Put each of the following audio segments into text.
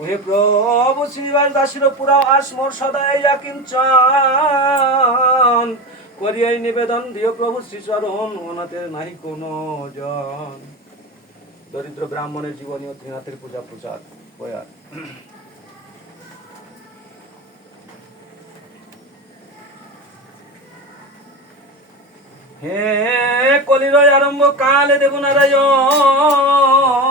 ওহে প্রভু, শ্রীবাস দাসীর পুরা আসমর সদাই কিঞ্চন করিয়াই নিবেদন দিও প্রভু শ্রীচরণ অনাথের নাহি কোনো জন। দরিদ্র ব্রাহ্মণের জীবনী ও ত্রিনাথের পূজা প্রচার প্রয়ার হে কলিরয় আরম্ভ কালে দেব নারায়ণ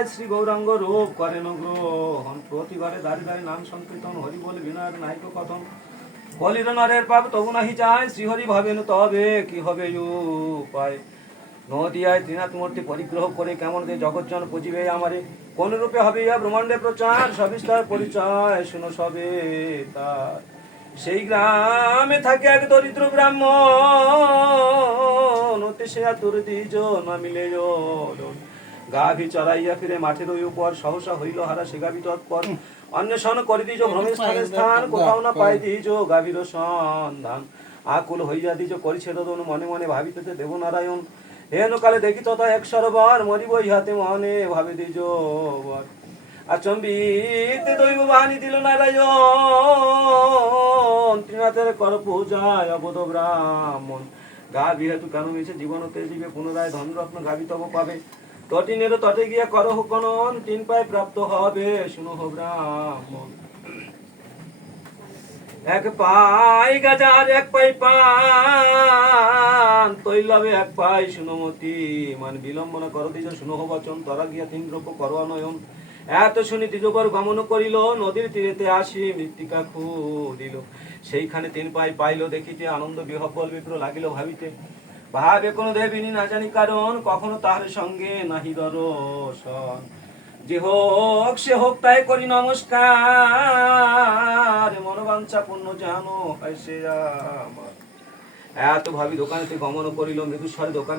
আয় শ্রী গৌরাঙ্গ রূপ করেন গ্রহণ প্রতি ঘরে দাঁড়ি দাঁড়ি নাম সংকীর্তন, হরি বল বিনয়ের নায়ক কথন। কলির নরের পাপ তবু নাহি যায় শ্রীহরি ভাবেন তবে কি হবে উপায়? নদিয়ায় ত্রিনাথ মূর্তি পরিগ্রহ করে কেমন যে জগৎজন পুজিবে আমারে। কোন রূপে হবে ইয়া ব্রহ্মাণ্ডে প্রচার, সবিস্তার পরিচয় শুনো সবে তার। সেই গ্রামে থাকে এক দরিদ্র ব্রাহ্মণ, অতি সে আতুর দ্বিজ না মিলে জন। গাভী চড়াইয়া ফিরে মাঠের ওই উপর সহসা হইল হারা সে গাভী তৎপর। অন্বেষণ করে দিজ ভ্রমের স্থানে স্থান কোথাও না পাই দিজ গাভীর সন্ধান। আকুল হইয়া দিজ করিছে রোদন মনে মনে ভাবিতেছে দেবনারায়ণ। হেন কালে দেখি তথা এক সরবার মরিব ইহাতে মনে ভাবে দিজ আচম্বিতে দৈব বাণী দিল নারায়ণ। ত্রিনাথের কর পূজায় অবধ ব্রাহ্মণ। গা বিহেতু কেন মিছে জীবন জীবে পুনরায় ধনরত্ন গাবি তব পাবে। তটিনের তটে গিয়া করহ কনন তিন পায় প্রাপ্ত হবে, শুনো হো ব্রাহ্মণ। এক পাই গাজার, এক পাই পান, তৈলবে এক পাই শুনমতি মান বিলম্বনা কর দিজ শুনহ বচন, তরা গিয়া তিন রূপ কর নয়ন এত শুনি দ্বিজবর গমন করিল, নদীর তীরেতে আসি মৃত্তিকা খুলিল। সেইখানে তিন পাই পাইল দেখিতে, আনন্দ বিহব্বল বিপ্র লাগিল ভাবিতে। ভাবে কোন দেবিনী না জানি কারণ, কখনো তাহার সঙ্গে নাহি দর্শন। যে হোক, সে হোক, তাই করি নমস্কার। মনোবাঞ্ছা পূর্ণ জানো, হয় সে এত ভাবি দোকানেতে গমন করিল, মৃদুস্বরে দোকানে